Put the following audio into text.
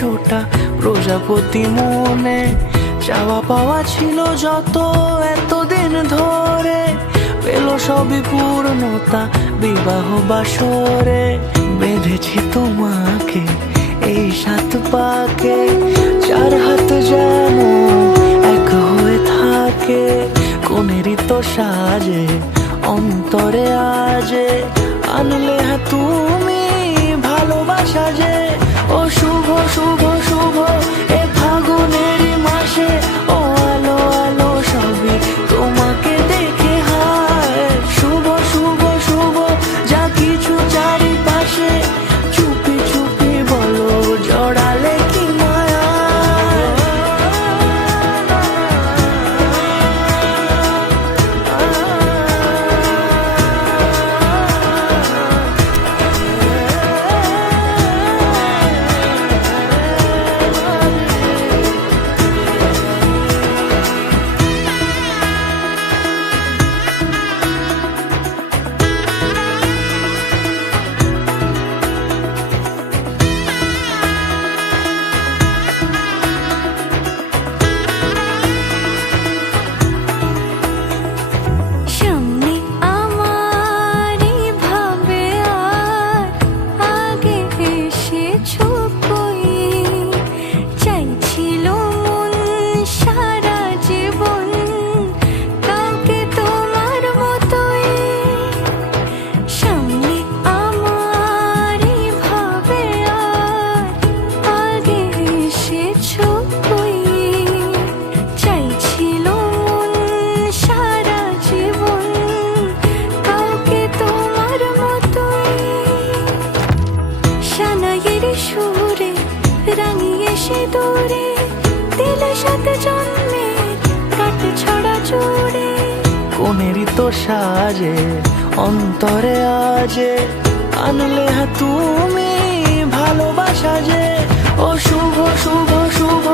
100টা প্রজাপতি মনে, চাওয়া পাওয়া ছিল যত এতদিন ধরে, পেল সবই পূর্ণতা বিবাহ বাসরে। বেঁধেছি তোমাকে এই 7 পাকে, 4 হাত যেন এক হয়ে থাকে। কোনেরই তো সাজে অন্তরে আজে, আনলে তুমি ভালোবাসা যে। ও শুভ শুভ শুভ এ ফাগুনেরই মাসে, ও আলো আলো সবই তোমাকে দেখে হায়। শুভ শুভ শুভ যা কিছু চারিপাশে, চুপি চুপি বলো জড়ালে কি মায়া। সুরে রাঙিয়ে সে দূরে দিলে 7 জন্মের কাট ছড়া জোড়ে। কোনেরই তো সাজে অন্তরে আজে, আনলে তুমি ভালোবাসা যে। ও শুভ শুভ শুভ